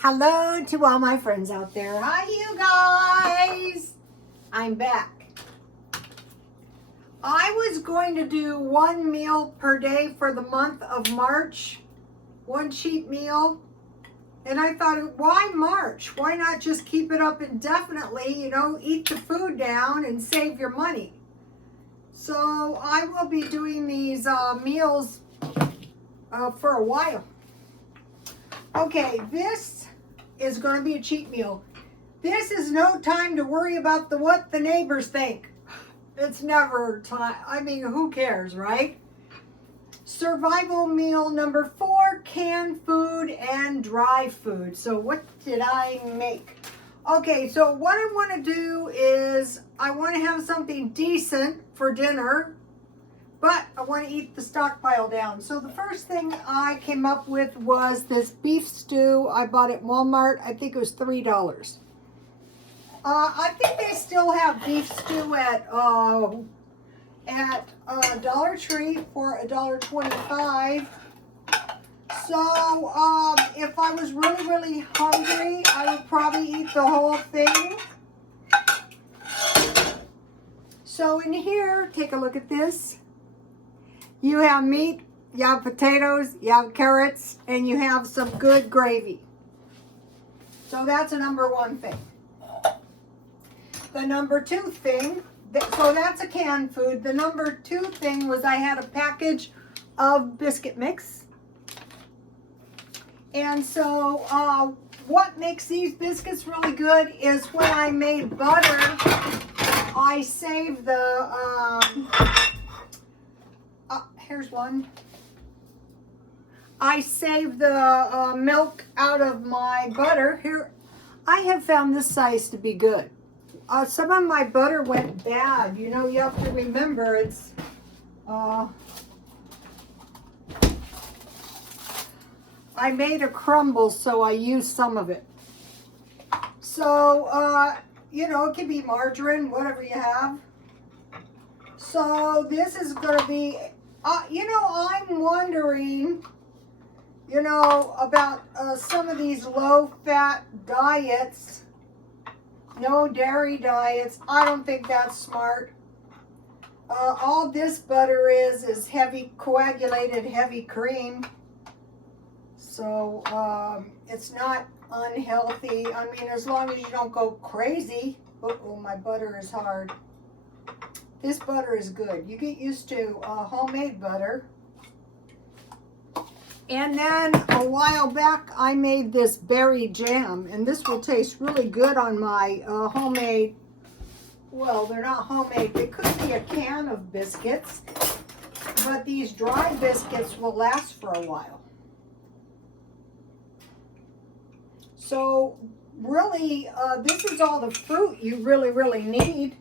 Hello to all my friends out there. Hi, you guys. I'm back. I was going to do one meal per day for the month of March, one cheat meal. And I thought, why March? Why not just keep it up indefinitely, eat the food down and save your money. So I will be doing these meals for a while. Okay, this is going to be a cheat meal. This is no time to worry about what the neighbors think. It's never time. I mean, who cares, right? Survival meal number 4, canned food and dry food. So what did I make? Okay, so what I want to do is I want to have something decent for dinner, but I want to eat the stockpile down. So the first thing I came up with was this beef stew. I bought at Walmart. I think it was $3. I think they still have beef stew at Dollar Tree for $1.25. So if I was really, really hungry, I would probably eat the whole thing. So in here, take a look at this. You have meat, you have potatoes, you have carrots, and you have some good gravy. So that's a number 1 thing. The number 2 thing, so that's a canned food. The number 2 thing was I had a package of biscuit mix. And so what makes these biscuits really good is when I made butter, I saved the... here's one. I saved the milk out of my butter. Here, I have found this size to be good. Some of my butter went bad. You have to remember it's... I made a crumble, so I used some of it. So, it can be margarine, whatever you have. So this is going to be... I'm wondering, about some of these low-fat diets, no dairy diets. I don't think that's smart. All this butter is heavy, coagulated heavy cream. So it's not unhealthy. I mean, as long as you don't go crazy. Oh, my butter is hard. This butter is good. You get used to homemade butter. And then a while back, I made this berry jam. And this will taste really good on my homemade, well, they're not homemade. They could be a can of biscuits. But these dry biscuits will last for a while. So really, this is all the fruit you really, really need.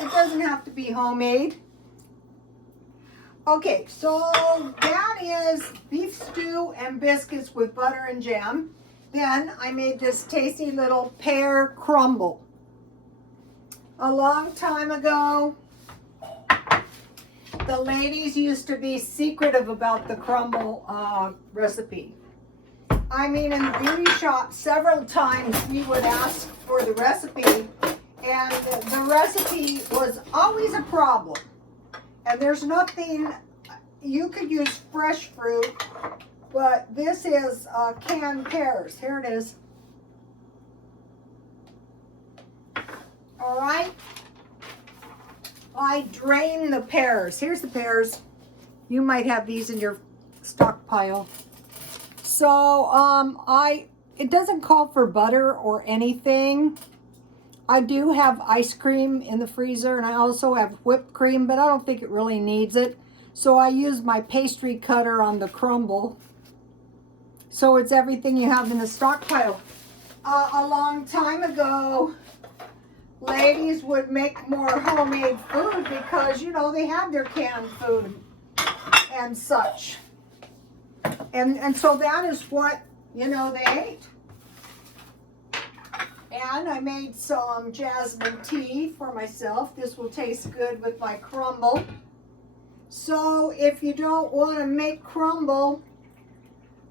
It doesn't have to be homemade. Okay, so that is beef stew and biscuits with butter and jam. Then I made this tasty little pear crumble. A long time ago, the ladies used to be secretive about the crumble recipe. I mean, in the beauty shop, several times we would ask for the recipe, and the recipe was always a problem. And there's nothing, you could use fresh fruit, but this is canned pears. Here it is. All right. I drain the pears. Here's the pears. You might have these in your stockpile. So it doesn't call for butter or anything. I do have ice cream in the freezer, and I also have whipped cream, but I don't think it really needs it. So I use my pastry cutter on the crumble. So it's everything you have in the stockpile. A long time ago, ladies would make more homemade food because, they had their canned food and such. And so that is what, they ate. And I made some jasmine tea for myself. This will taste good with my crumble. So if you don't want to make crumble,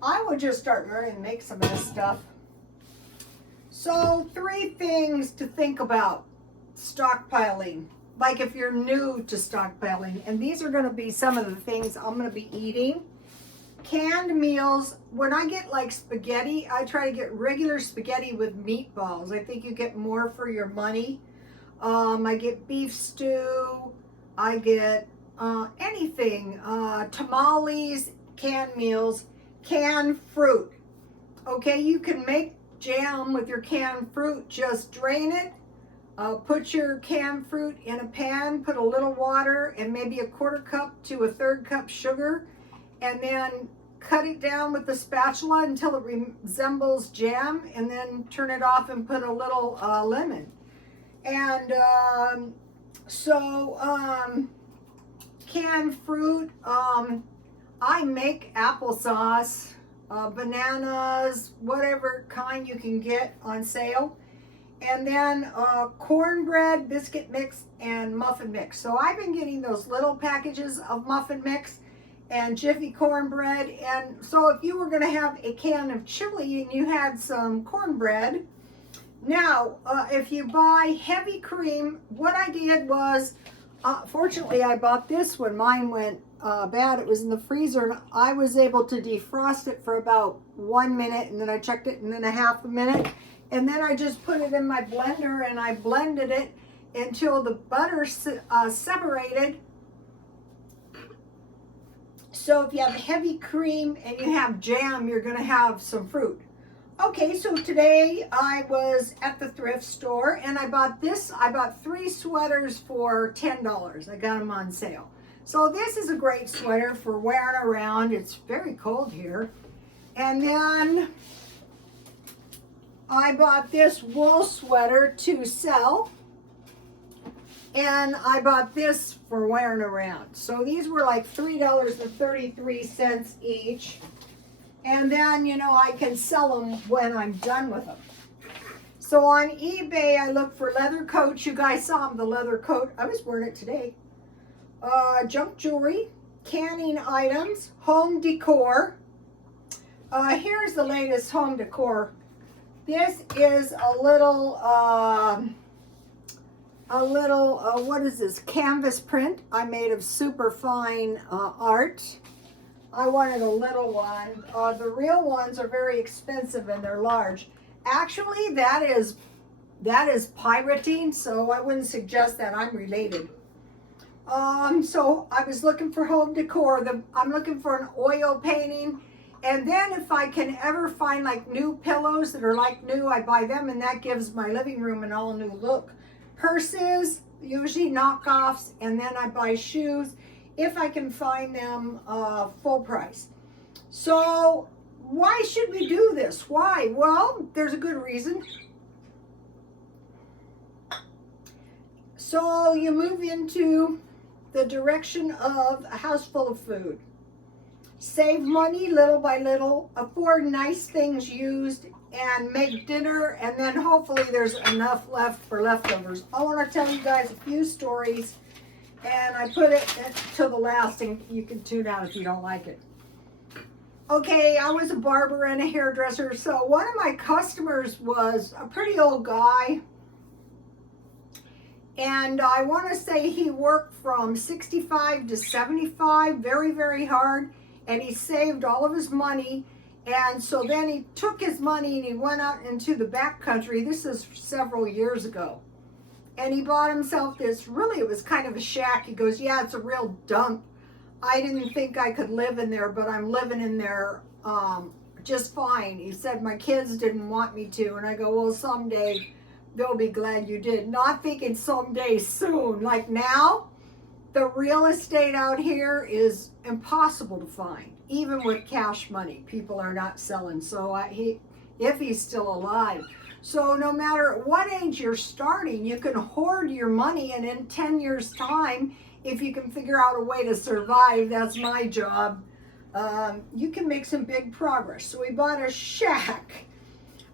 I would just start learning to make some of this stuff. So 3 things to think about stockpiling, like if you're new to stockpiling, and these are going to be some of the things I'm going to be eating. Canned meals, when I get like spaghetti, I try to get regular spaghetti with meatballs. I think you get more for your money. I get beef stew, I get anything, tamales, canned meals, canned fruit. Okay, you can make jam with your canned fruit. Just drain it, put your canned fruit in a pan, put a little water and maybe a 1/4 cup to a 1/3 cup sugar, and then cut it down with the spatula until it resembles jam, and then turn it off and put a little lemon. And canned fruit, I make applesauce, bananas, whatever kind you can get on sale. And then cornbread, biscuit mix, and muffin mix. So I've been getting those little packages of muffin mix and Jiffy cornbread. And so if you were going to have a can of chili and you had some cornbread, now if you buy heavy cream, what I did was, fortunately I bought this when mine went bad. It was in the freezer, and I was able to defrost it for about 1 minute, and then I checked it, and then a 1/2 minute, and then I just put it in my blender and I blended it until the butter separated. So if you have heavy cream and you have jam, you're going to have some fruit. Okay, so today I was at the thrift store and I bought this. I bought 3 sweaters for $10. I got them on sale. So this is a great sweater for wearing around. It's very cold here. And then I bought this wool sweater to sell. And I bought this for wearing around. So these were like $3.33 each. And then, you know, I can sell them when I'm done with them. So on eBay, I looked for leather coats. You guys saw the leather coat. I was wearing it today. Junk jewelry, canning items, home decor. Here's the latest home decor. This is a little, what is this? Canvas print I made of super fine art. I wanted a little one. The real ones are very expensive and they're large. Actually, that is pirating, so I wouldn't suggest that. I'm related. So I was looking for home decor. I'm looking for an oil painting. And then if I can ever find like new pillows that are like new, I buy them, and that gives my living room an all new look. Purses, usually knockoffs, and then I buy shoes if I can find them full price. So why should we do this? Why? Well, there's a good reason. So you move into the direction of a house full of food. Save money little by little, afford nice things used, and make dinner, and then hopefully there's enough left for leftovers. I want to tell you guys a few stories, and I put it to the last, and you can tune out if you don't like it. Okay, I was a barber and a hairdresser, so one of my customers was a pretty old guy, and I want to say he worked from 65 to 75, very, very hard. And he saved all of his money, and so then he took his money and he went out into the back country. This is several years ago, and he bought himself this, really it was kind of a shack. He goes, yeah, it's a real dump. I didn't think I could live in there, but I'm living in there just fine. He said, my kids didn't want me to, and I go, well, someday they'll be glad you did. Not thinking someday soon, like now. The real estate out here is impossible to find, even with cash money. People are not selling. So if he's still alive. So no matter at what age you're starting, you can hoard your money, and in 10 years' time, if you can figure out a way to survive, that's my job, you can make some big progress. So we bought a shack.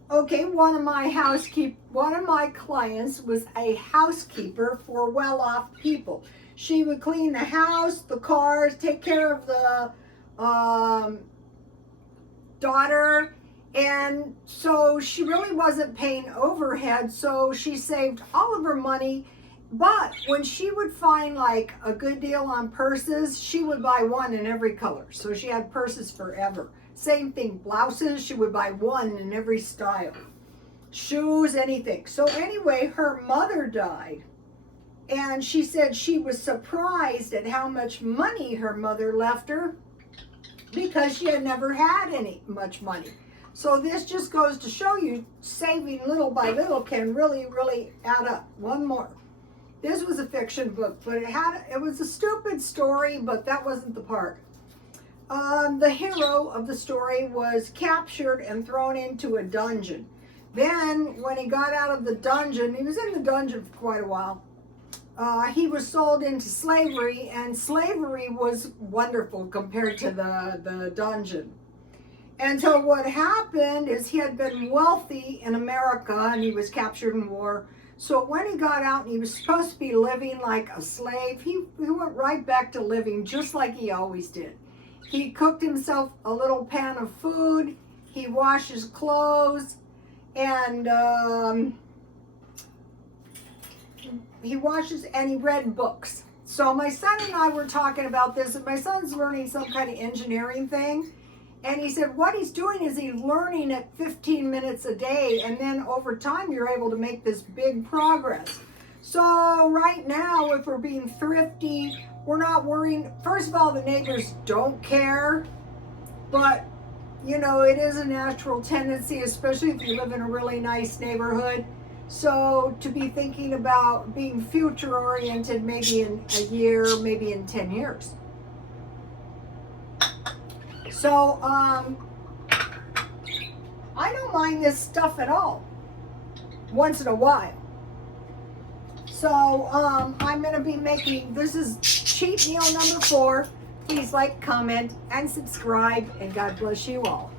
Okay, one of my clients was a housekeeper for well-off people. She would clean the house, the cars, take care of the daughter, And so she really wasn't paying overhead, so she saved all of her money. But when she would find like a good deal on purses, she would buy one in every color. So she had purses forever. Same thing, blouses, she would buy one in every style. Shoes, anything. So anyway, her mother died. And she said she was surprised at how much money her mother left her because she had never had much money. So this just goes to show you saving little by little can really, really add up. One more. This was a fiction book, but it was a stupid story, but that wasn't the part. The hero of the story was captured and thrown into a dungeon. Then when he got out of the dungeon, he was in the dungeon for quite a while. He was sold into slavery, and slavery was wonderful compared to the dungeon. And so what happened is he had been wealthy in America, and he was captured in war. So when he got out and he was supposed to be living like a slave, he went right back to living just like he always did. He cooked himself a little pan of food, he washed his clothes, and he read books. So my son and I were talking about this, and my son's learning some kind of engineering thing. And he said what he's doing is he's learning at 15 minutes a day, and then over time you're able to make this big progress. So right now, if we're being thrifty, we're not worrying. First of all, the neighbors don't care, but you know, it is a natural tendency, especially if you live in a really nice neighborhood. So to be thinking about being future oriented, maybe in a year, maybe in 10 years. So, I don't mind this stuff at all, once in a while. So, I'm going to be making, this is cheat meal number 4. Please like, comment, and subscribe, and God bless you all.